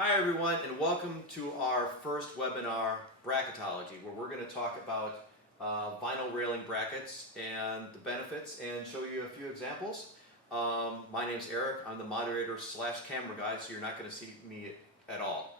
Hi everyone, and welcome to our first webinar, Bracketology, where we're going to talk about vinyl railing brackets and the benefits and show you a few examples. My name's Eric. I'm the moderator / camera guy, so you're not going to see me at all.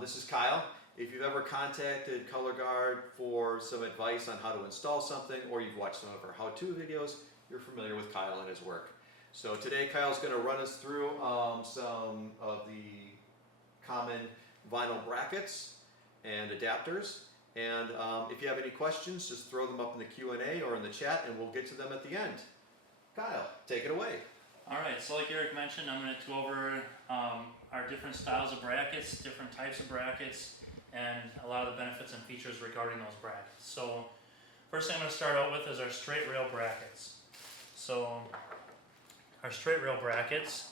This is Kyle. If you've ever contacted ColorGuard for some advice on how to install something, or you've watched some of our how-to videos, you're familiar with Kyle and his work. So today Kyle's going to run us through some of the common vinyl brackets and adapters, and if you have any questions, just throw them up in the Q&A or in the chat and we'll get to them at the end. Kyle, take it away. Alright, so like Eric mentioned, I'm going to go over our different styles of brackets, different types of brackets, and a lot of the benefits and features regarding those brackets. So first thing I'm going to start out with is our straight rail brackets. So our straight rail brackets,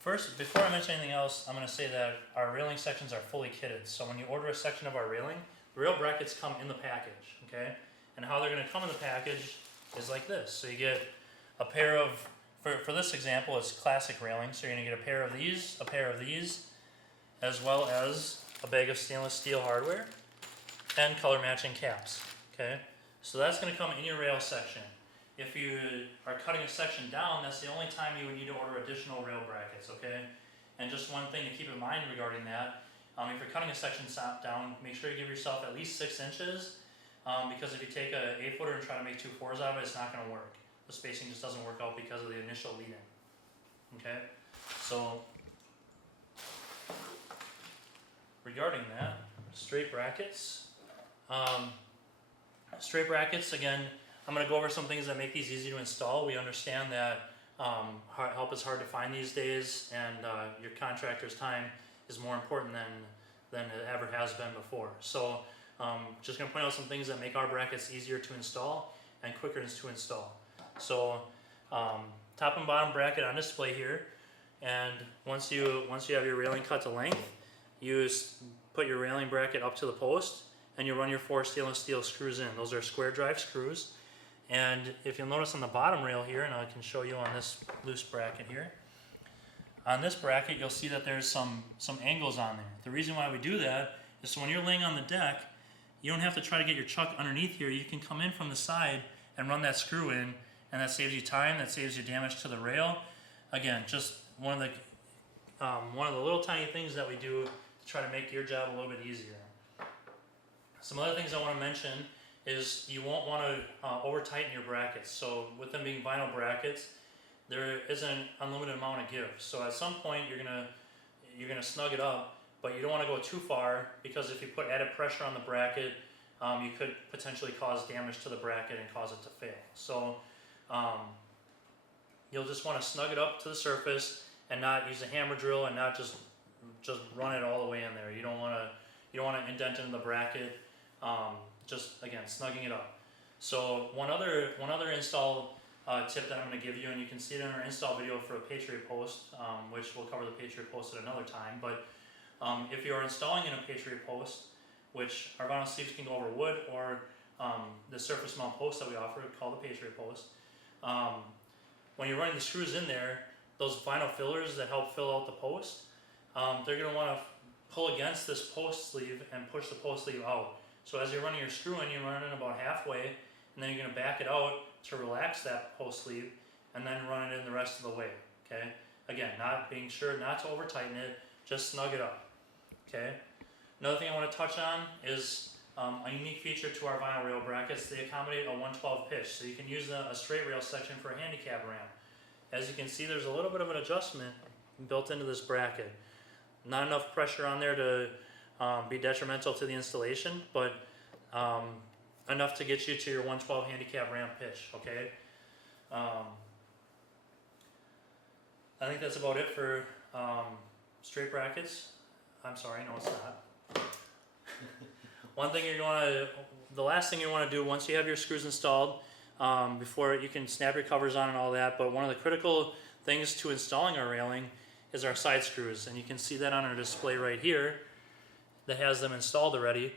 first, before I mention anything else, I'm going to say that our railing sections are fully kitted. So when you order a section of our railing, the rail brackets come in the package, okay? And how they're going to come in the package is like this. So you get a pair of, for this example, it's classic railing. So you're going to get a pair of these, as well as a bag of stainless steel hardware and color matching caps, okay? So that's going to come in your rail section. If you are cutting a section down, that's the only time you would need to order additional rail brackets, okay? And just one thing to keep in mind regarding that, if you're cutting a section down, make sure you give yourself at least 6 inches, because if you take an 8-footer and try to make 2 4s out of it, it's not going to work. The spacing just doesn't work out because of the initial lead-in, okay? So, regarding that, straight brackets, again, I'm going to go over some things that make these easy to install. We understand that help is hard to find these days, and your contractor's time is more important than it ever has been before. So just going to point out some things that make our brackets easier to install and quicker to install. So top and bottom bracket on display here, and once you have your railing cut to length, you put your railing bracket up to the post, and you run your 4 stainless steel screws in. Those are square drive screws. And if you'll notice on the bottom rail here, and I can show you on this loose bracket here, on this bracket you'll see that there's some angles on there. The reason why we do that is so when you're laying on the deck, you don't have to try to get your chuck underneath here. You can come in from the side and run that screw in, and that saves you time, that saves you damage to the rail. Again, just one of the little tiny things that we do to try to make your job a little bit easier. Some other things I want to mention is you won't want to over tighten your brackets. So with them being vinyl brackets, there is an unlimited amount of give. So at some point you're gonna snug it up, but you don't want to go too far, because if you put added pressure on the bracket, you could potentially cause damage to the bracket and cause it to fail. So you'll just want to snug it up to the surface and not use a hammer drill and not just run it all the way in there. You don't want to indent into the bracket. Just again, snugging it up. So one other install tip that I'm going to give you, and you can see it in our install video for a Patriot Post, which we'll cover the Patriot Post at another time. But if you're installing in a Patriot Post, which our vinyl sleeves can go over wood, or the surface mount post that we offer called the Patriot Post, when you're running the screws in there, those vinyl fillers that help fill out the post, they're going to want to pull against this post sleeve and push the post sleeve out. So as you're running your screw in, you're running about halfway, and then you're going to back it out to relax that post sleeve, and then run it in the rest of the way, okay? Again, being sure not to over tighten it, just snug it up, okay? Another thing I want to touch on is a unique feature to our vinyl rail brackets. They accommodate a 112 pitch, so you can use a straight rail section for a handicap ramp. As you can see, there's a little bit of an adjustment built into this bracket. Not enough pressure on there to be detrimental to the installation, but enough to get you to your 112 handicap ramp pitch, okay? I think that's about it for straight brackets. I'm sorry, no it's not. The last thing you want to do once you have your screws installed, before you can snap your covers on and all that, but one of the critical things to installing our railing is our side screws, and you can see that on our display right here that has them installed already.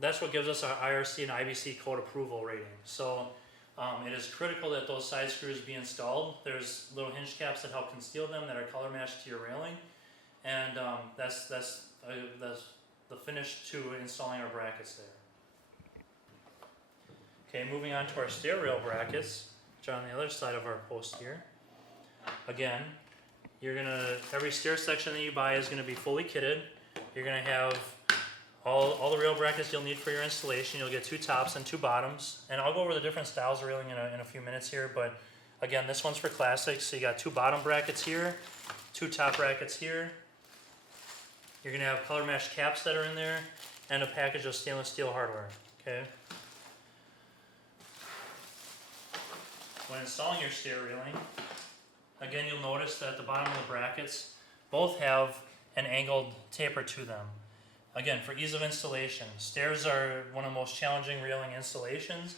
That's what gives us our IRC and IBC code approval rating. So It is critical that those side screws be installed. There's little hinge caps that help conceal them that are color matched to your railing. and that's the finish to installing our brackets there. Okay, moving on to our stair rail brackets, which are on the other side of our post here. Again, every stair section that you buy is gonna be fully kitted. You're gonna have all the rail brackets you'll need for your installation. You'll get 2 tops and 2 bottoms, and I'll go over the different styles of railing in a few minutes here. But again, this one's for classics. So you got 2 bottom brackets here, 2 top brackets here. You're gonna have color matched caps that are in there, and a package of stainless steel hardware. Okay. When installing your stair railing, again, you'll notice that at the bottom of the brackets both have an angled taper to them. Again, for ease of installation, stairs are one of the most challenging railing installations,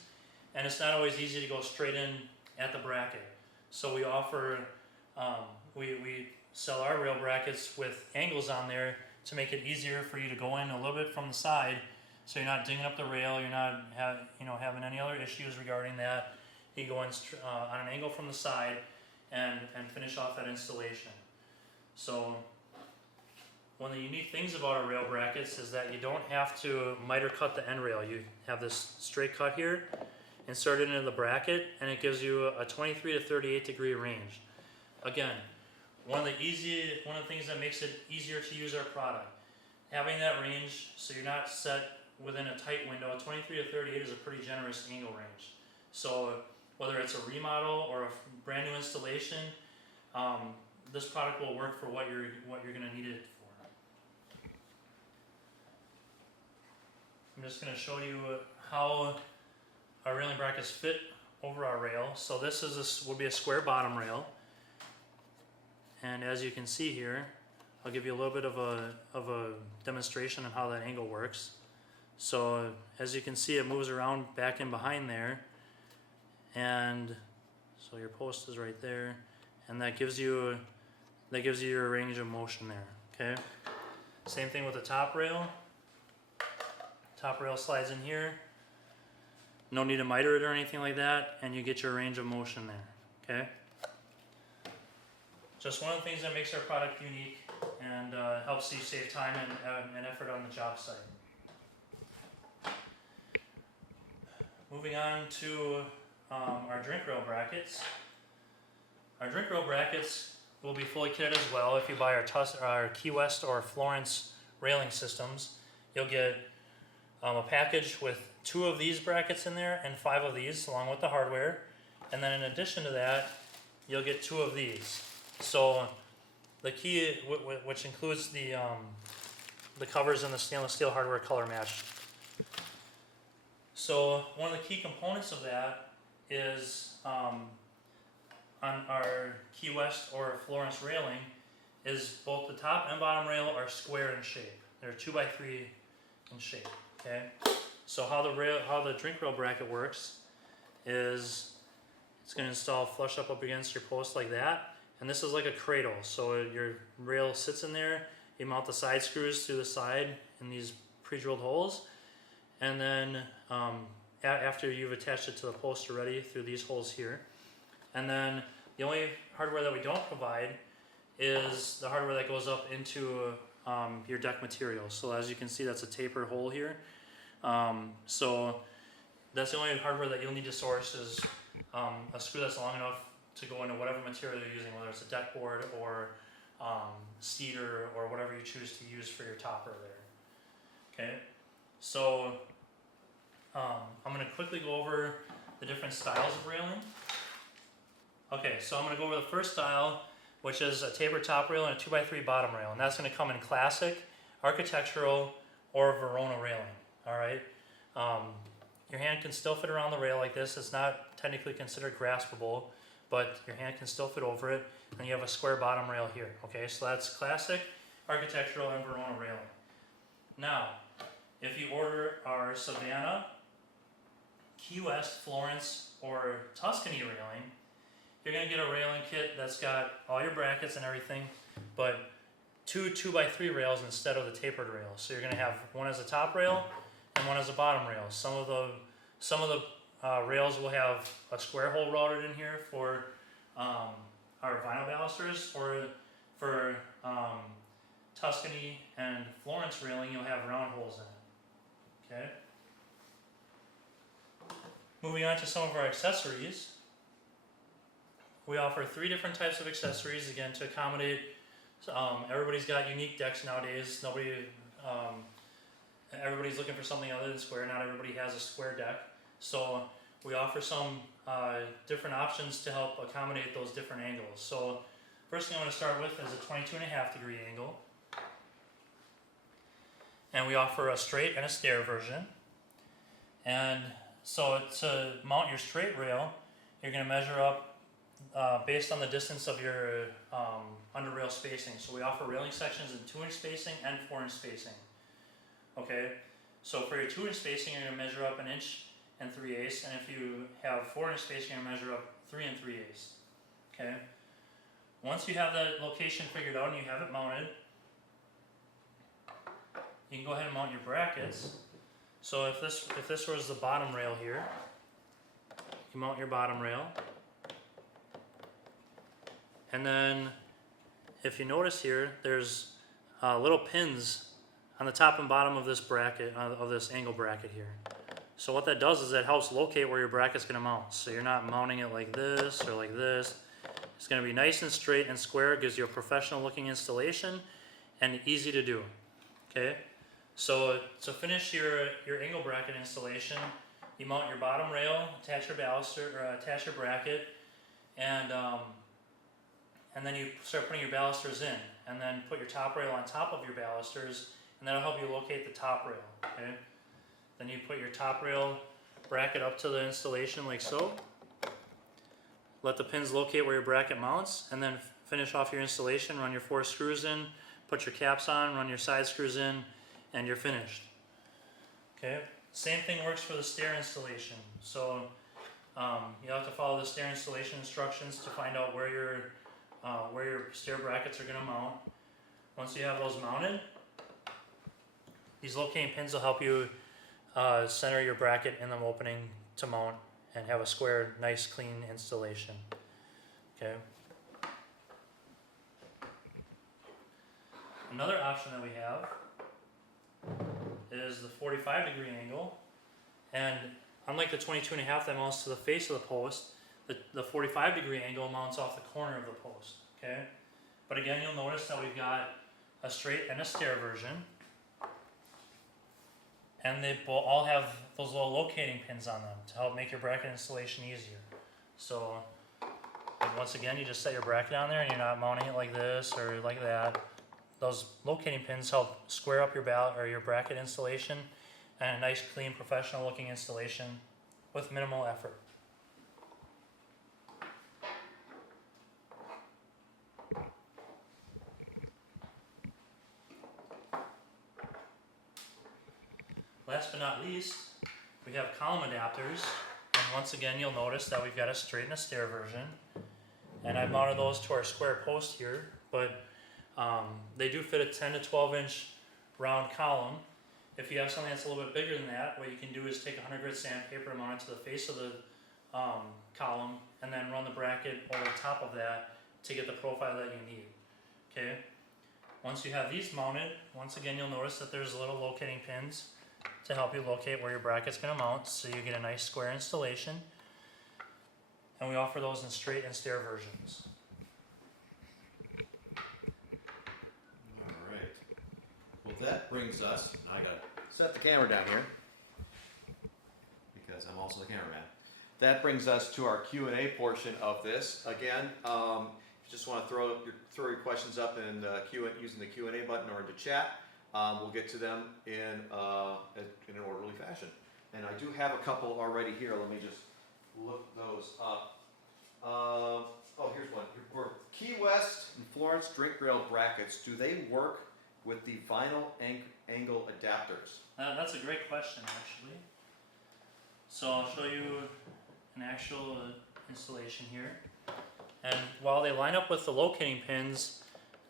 and it's not always easy to go straight in at the bracket. So we offer, we sell our rail brackets with angles on there to make it easier for you to go in a little bit from the side, so you're not dinging up the rail, you're not having any other issues regarding that. You go in on an angle from the side and finish off that installation. So one of the unique things about our rail brackets is that you don't have to miter cut the end rail. You have this straight cut here, insert it into the bracket, and it gives you a 23 to 38 degree range. Again, one of the things that makes it easier to use our product. Having that range, so you're not set within a tight window. 23 to 38 is a pretty generous angle range. So whether it's a remodel or a brand new installation, this product will work for what you're going to need it for. I'm just going to show you how our railing brackets fit over our rail. So this will be a square bottom rail, and as you can see here, I'll give you a little bit of a demonstration on how that angle works. So as you can see, it moves around back in behind there, and so your post is right there, and that gives you your range of motion there. Okay. Same thing with the top rail. Top rail slides in here. No need to miter it or anything like that, and you get your range of motion there. Okay. Just one of the things that makes our product unique and helps you save time and effort on the job site. Moving on to our drink rail brackets. Our drink rail brackets will be fully kitted as well. If you buy our Key West or Florence railing systems, you'll get a package with 2 of these brackets in there and 5 of these along with the hardware. And then in addition to that, you'll get 2 of these. So the key, which includes the covers and the stainless steel hardware color matched. So one of the key components of that is on our Key West or Florence railing is both the top and bottom rail are square in shape. They're 2x3 in shape. Okay. So how the drink rail bracket works is it's going to install flush up against your post like that, and this is like a cradle. So your rail sits in there. You mount the side screws through the side in these pre-drilled holes, and then after you've attached it to the post already through these holes here. And then the only hardware that we don't provide is the hardware that goes up into your deck material. So as you can see, that's a taper hole here. So that's the only hardware that you'll need to source is a screw that's long enough to go into whatever material you're using, whether it's a deck board or cedar or whatever you choose to use for your topper there. Okay, so I'm going to quickly go over the different styles of railing. Okay, so I'm going to go over the first style, which is a taper top rail and a 2x3 bottom rail, and that's going to come in classic, architectural, or Verona railing. All right, your hand can still fit around the rail like this. It's not technically considered graspable, but your hand can still fit over it, and you have a square bottom rail here. Okay, so that's classic, architectural, and Verona railing. Now, if you order our Savannah, Key West, Florence, or Tuscany railing, you're going to get a railing kit that's got all your brackets and everything, but 2 2x3 rails instead of the tapered rail. So you're going to have one as a top rail and one as a bottom rail. Some of the rails will have a square hole routed in here for our vinyl balusters, or for Tuscany and Florence railing, you'll have round holes in it. Okay. Moving on to some of our accessories. We offer 3 different types of accessories, again, to accommodate, everybody's got unique decks nowadays. Everybody's looking for something other than square. Not everybody has a square deck. So we offer some different options to help accommodate those different angles. So first thing I'm going to start with is a 22.5 degree angle. And we offer a straight and a stair version. And so to mount your straight rail, you're going to measure up based on the distance of your under rail spacing. So we offer railing sections in 2-inch spacing and 4-inch spacing. Okay, so for your 2-inch spacing, you're going to measure up 1 inch and 3/8, and if you have 4-inch spacing, you're going to measure up 3 3/8. Okay, once you have that location figured out and you have it mounted, you can go ahead and mount your brackets. So if this was the bottom rail here, you mount your bottom rail. And then, if you notice here, there's little pins on the top and bottom of this bracket, of this angle bracket here. So what that does is that helps locate where your bracket's going to mount. So you're not mounting it like this or like this. It's going to be nice and straight and square. It gives you a professional looking installation and easy to do. Okay. So to finish your angle bracket installation, you mount your bottom rail, attach your baluster or attach your bracket, and then you start putting your balusters in, and then put your top rail on top of your balusters, and that'll help you locate the top rail. Okay. Then you put your top rail bracket up to the installation like so. Let the pins locate where your bracket mounts, and then finish off your installation. Run your 4 screws in, put your caps on, run your side screws in, and you're finished. Okay. Same thing works for the stair installation. So you have to follow the stair installation instructions to find out where your stair brackets are going to mount. Once you have those mounted, these locating pins will help you center your bracket in the opening to mount and have a square, nice, clean installation. Okay. Another option that we have is the 45-degree angle, and unlike the 22.5 that mounts to the face of the post, the 45-degree angle mounts off the corner of the post. Okay, but again, you'll notice that we've got a straight and a stair version, and they all have those little locating pins on them to help make your bracket installation easier. So once again, you just set your bracket on there, and you're not mounting it like this or like that. Those locating pins help square up your bracket installation, and a nice, clean, professional-looking installation with minimal effort. Last but not least, we have column adapters, and once again, you'll notice that we've got a straight and a stair version, and I've mounted those to our square post here, but they do fit a 10 to 12 inch round column. If you have something that's a little bit bigger than that, what you can do is take 100 grit sandpaper and mount it to the face of the column, and then run the bracket over the top of that to get the profile that you need. Okay. Once you have these mounted, once again, you'll notice that there's little locating pins to help you locate where your bracket's going to mount, so you get a nice square installation. And we offer those in straight and stair versions. Alright. Well, that brings us, I gotta set the camera down here, because I'm also the cameraman. That brings us to our Q&A portion of this. Again, if you just want to throw your questions up in using the Q&A button or into chat, we'll get to them in an orderly fashion. And I do have a couple already here. Let me just look those up. Oh, here's one. For Key West and Florence drink rail brackets, do they work with the vinyl angle adapters? That's a great question, actually. So I'll show you an actual installation here. And while they line up with the locating pins,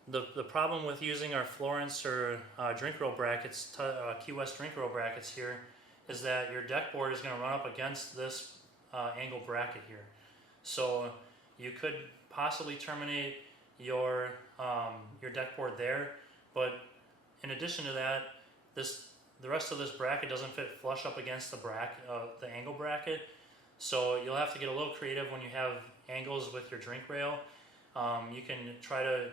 the problem with using our Florence or drink rail brackets, Key West drink rail brackets here, is that your deck board is going to run up against this angle bracket here. So you could possibly terminate your deck board there, But in addition to that, the rest of this bracket doesn't fit flush up against the angle bracket. So you'll have to get a little creative when you have angles with your drink rail. You can try to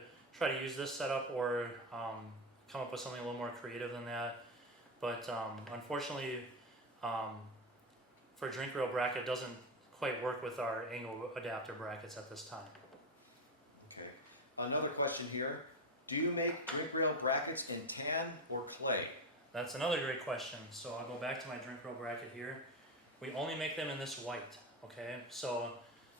use this setup or come up with something a little more creative than that. But unfortunately, for drink rail bracket, it doesn't quite work with our angle adapter brackets at this time. Okay. Another question here. Do you make drink rail brackets in tan or clay? That's another great question. So I'll go back to my drink rail bracket here. We only make them in this white, okay? So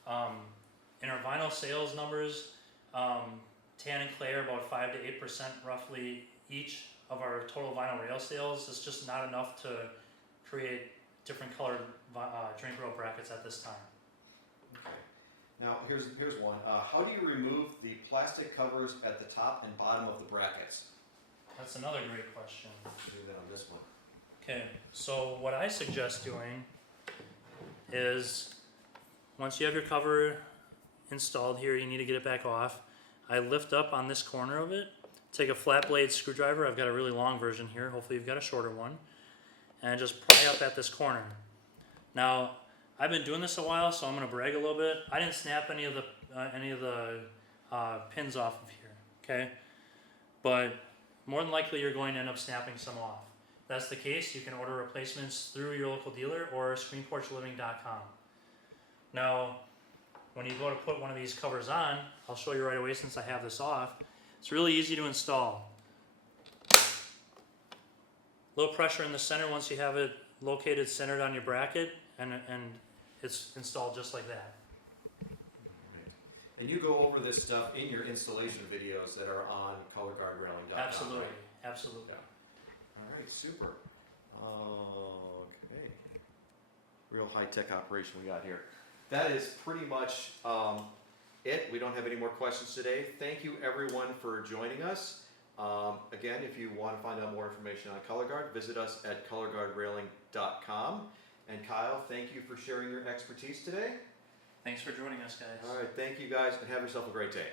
in our vinyl sales numbers, tan and clay are about 5 to 8% roughly each of our total vinyl rail sales. It's just not enough to create different colored drink rail brackets at this time. Okay. Now here's one. How do you remove the plastic covers at the top and bottom of the brackets? That's another great question. Do that on this one. Okay, so what I suggest doing is once you have your cover installed here, you need to get it back off. I lift up on this corner of it, take a flat blade screwdriver. I've got a really long version here. Hopefully you've got a shorter one. And just pry up at this corner. Now, I've been doing this a while, so I'm going to brag a little bit. I didn't snap any of the pins off of here, okay? But more than likely you're going to end up snapping some off. If that's the case, you can order replacements through your local dealer or screenporchliving.com. Now, when you go to put one of these covers on, I'll show you right away since I have this off. It's really easy to install. Little pressure in the center once you have it located centered on your bracket, and it's installed just like that. And you go over this stuff in your installation videos that are on colorguardrailing.com. Absolutely, right? absolutely. Yeah. All right, super. Okay. Real high-tech operation we got here. That is pretty much it. We don't have any more questions today. Thank you everyone for joining us. Again, if you want to find out more information on ColorGuard, visit us at colorguardrailing.com. And Kyle, thank you for sharing your expertise today. Thanks for joining us, guys. All right, thank you guys, and have yourself a great day.